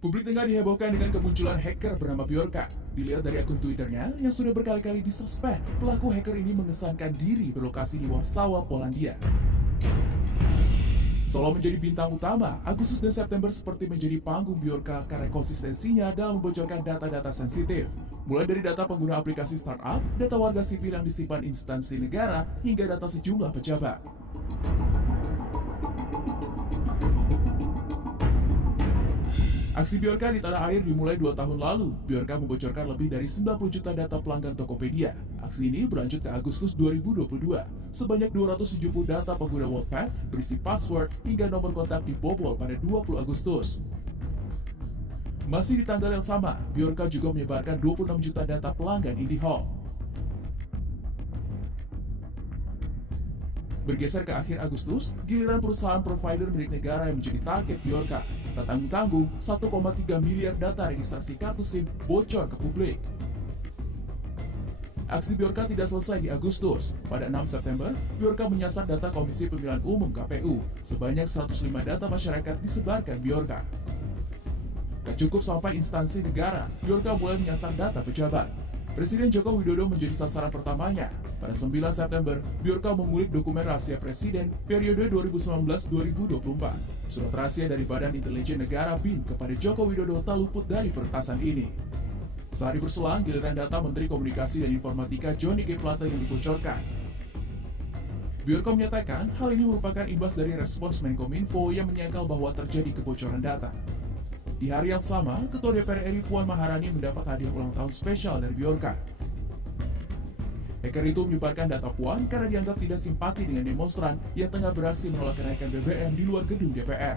Publik tengah dihebohkan dengan kemunculan hacker bernama Bjorka. Dilihat dari akun Twitternya yang sudah berkali-kali disuspend, pelaku hacker ini mengesankan diri berlokasi di Warsawa, Polandia. Solo menjadi bintang utama, Agustus dan September seperti menjadi panggung Bjorka karena konsistensinya dalam membocorkan data-data sensitif. Mulai dari data pengguna aplikasi startup, data warga sipil yang disimpan instansi negara, hingga data sejumlah pejabat. Aksi Bjorka di tanah air dimulai 2 tahun lalu. Bjorka membocorkan lebih dari 90 juta data pelanggan Tokopedia. Aksi ini berlanjut ke Agustus 2022. Sebanyak 270 data pengguna Wattpad berisi password hingga nomor kontak dibobol pada 20 Agustus. Masih di tanggal yang sama, Bjorka juga menyebarkan 26 juta data pelanggan IndiHome. Bergeser ke akhir Agustus, giliran perusahaan provider milik negara yang menjadi target Bjorka. Tak tanggung-tanggung, 1,3 miliar data registrasi kartu SIM bocor ke publik. Aksi Bjorka tidak selesai di Agustus. Pada 6 September, Bjorka menyasar data Komisi Pemilihan Umum KPU. Sebanyak 105 data masyarakat disebarkan Bjorka. Tak cukup sampai instansi negara, Bjorka mulai menyasar data pejabat. Presiden Joko Widodo menjadi sasaran pertamanya. Pada 9 September, Bjorka mengulik dokumen rahasia Presiden periode 2019-2024. Surat rahasia dari Badan Intelijen Negara BIN kepada Joko Widodo tak luput dari peretasan ini. Sehari berselang, giliran data Menteri Komunikasi dan Informatika Johnny G. Plate yang dibocorkan. Bjorka menyatakan hal ini merupakan imbas dari respons Menkominfo yang menyangkal bahwa terjadi kebocoran data. Di hari yang sama, Ketua DPR RI Puan Maharani mendapat hadiah ulang tahun spesial dari Bjorka. Hacker itu menyebarkan data Puan karena dianggap tidak simpati dengan demonstran yang tengah beraksi menolak kenaikan BBM di luar gedung DPR.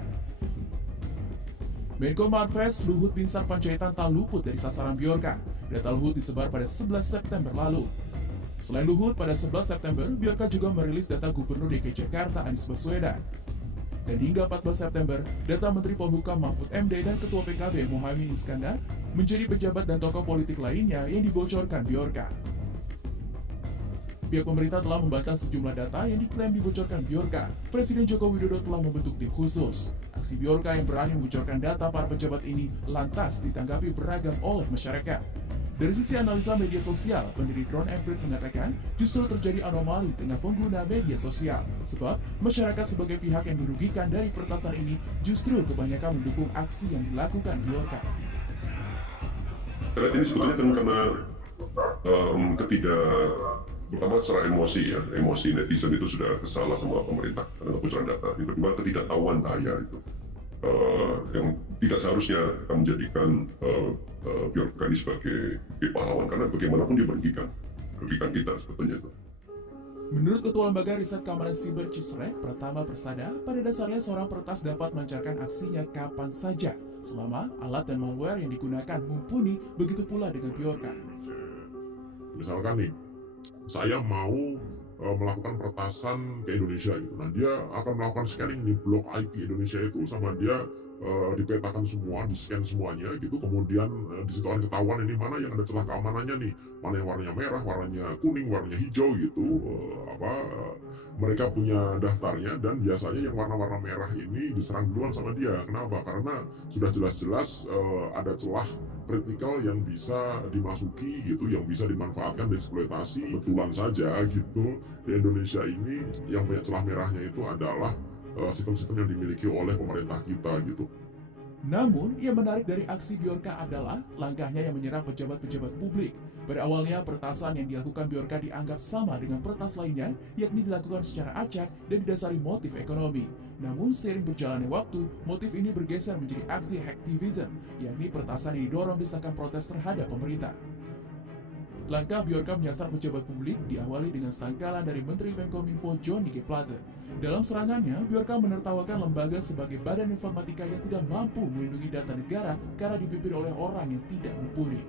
Menko Marves Luhut Binsar Panjaitan tak luput dari sasaran Bjorka. Data Luhut disebar pada 11 September lalu. Selain Luhut, pada 11 September, Bjorka juga merilis data Gubernur DKI Jakarta Anies Baswedan. Dan hingga 14 September, data Menteri Polhukam Mahfud MD dan Ketua PKB Muhaimin Iskandar menjadi pejabat dan tokoh politik lainnya yang dibocorkan Bjorka. Pihak pemerintah telah membantah sejumlah data yang diklaim dibocorkan Bjorka. Presiden Joko Widodo telah membentuk tim khusus. Aksi Bjorka yang berani membocorkan data para pejabat ini lantas ditanggapi beragam oleh masyarakat. Dari sisi analisa media sosial, pendiri Drone Emprit mengatakan justru terjadi anomali tengah pengguna media sosial. Sebab masyarakat sebagai pihak yang dirugikan dari peretasan ini justru kebanyakan mendukung aksi yang dilakukan Bjorka. Ini sebetulnya kan karena pertama secara emosi ya, emosi netizen itu sudah kesalah sama pemerintah karena kebocoran data. Yang kedua ketidaktahuan daya itu. Yang tidak seharusnya kita menjadikan Bjorka ini sebagai pahlawan karena bagaimanapun dia merugikan kita sebetulnya itu. Menurut Ketua Lembaga Riset Keamanan Siber Cisrek, Pratama Persada, pada dasarnya seorang peretas dapat melancarkan aksinya kapan saja, selama alat dan malware yang digunakan mumpuni. Begitu pula dengan Bjorka. Misalkan nih, saya mau melakukan peretasan ke Indonesia gitu. Nah, dia akan melakukan scanning di blok IP Indonesia itu, sama dia dipetakan semua, di-scan semuanya gitu. Kemudian di situ akan ketahuan ini mana yang ada celah keamanannya nih, mana yang warnanya merah, warnanya kuning, warnanya hijau gitu. Mereka punya daftarnya, dan biasanya yang warna-warna merah ini diserang duluan sama dia. Kenapa? Karena sudah jelas-jelas ada celah kritikal yang bisa dimasuki gitu, yang bisa dimanfaatkan, dieksploitasi. Betulan saja gitu, di Indonesia ini yang banyak celah merahnya itu adalah sistem-sistem yang dimiliki oleh pemerintah kita gitu. Namun, yang menarik dari aksi Bjorka adalah langkahnya yang menyerang pejabat-pejabat publik. Pada awalnya, peretasan yang dilakukan Bjorka dianggap sama dengan peretas lainnya, yakni dilakukan secara acak dan didasari motif ekonomi. Namun, seiring berjalannya waktu, motif ini bergeser menjadi aksi hacktivism, yakni peretasan yang didorong desakan protes terhadap pemerintah. Langkah Bjorka menyasar pejabat publik diawali dengan sangkalan dari Menteri Menkominfo Johnny G. Plate. Dalam serangannya, Bjorka menertawakan lembaga sebagai badan informatika yang tidak mampu melindungi data negara karena dipimpin oleh orang yang tidak mumpuni.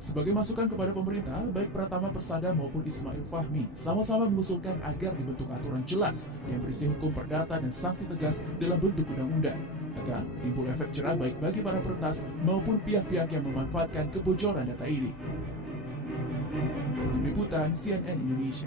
Sebagai masukan kepada pemerintah, baik Pratama Persada maupun Ismail Fahmi sama-sama mengusulkan agar dibentuk aturan jelas yang berisi hukum perdata dan sanksi tegas dalam bentuk undang-undang, agar timbul efek jerah baik bagi para peretas maupun pihak-pihak yang memanfaatkan kebocoran data ini. Tim Liputan CNN Indonesia.